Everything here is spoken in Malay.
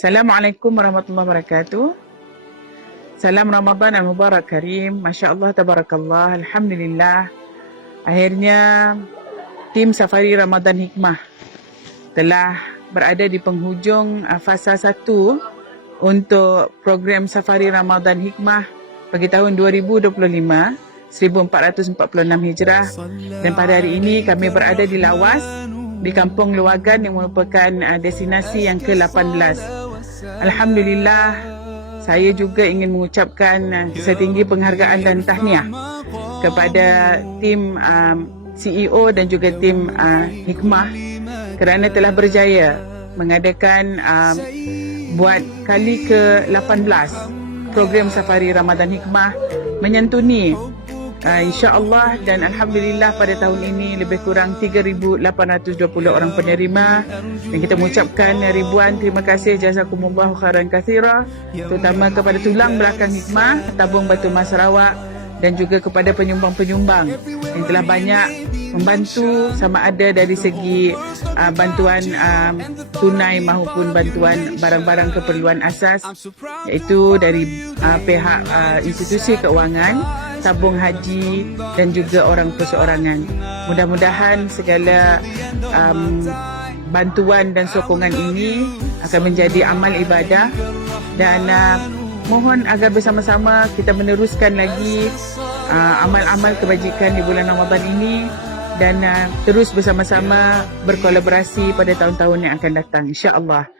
Assalamualaikum warahmatullahi wabarakatuh. Salam Ramadan al Mubarak Karim. Masya Allah, tabarakallah. Alhamdulillah. Akhirnya tim Safari Ramadan Hikmah telah berada di penghujung uh, fasa satu untuk program Safari Ramadan Hikmah bagi tahun 2025 1446 Hijrah dan pada hari ini kami berada di Lawas di Kampung Luagan yang merupakan uh, destinasi yang ke-18. Alhamdulillah saya juga ingin mengucapkan uh, setinggi penghargaan dan tahniah kepada tim um, CEO dan juga tim uh, Hikmah kerana telah berjaya mengadakan um, buat kali ke-18 program Safari Ramadan Hikmah menyantuni uh, insya-Allah dan alhamdulillah pada tahun ini lebih kurang 3820 orang penerima. Dan kita mengucapkan ribuan terima kasih jazakumullahu khairan katsira terutama kepada tulang belakang Hikmah Tabung Batu Mas Sarawak dan juga kepada penyumbang-penyumbang yang telah banyak membantu sama ada dari segi uh, bantuan uh, tunai maupun bantuan barang-barang keperluan asas iaitu dari uh, pihak uh, institusi keuangan tabung haji dan juga orang perseorangan. Mudah-mudahan segala um, bantuan dan sokongan ini akan menjadi amal ibadah dan uh, mohon agar bersama-sama kita meneruskan lagi uh, amal-amal kebajikan di bulan Ramadan ini dan uh, terus bersama-sama berkolaborasi pada tahun-tahun yang akan datang insya-Allah.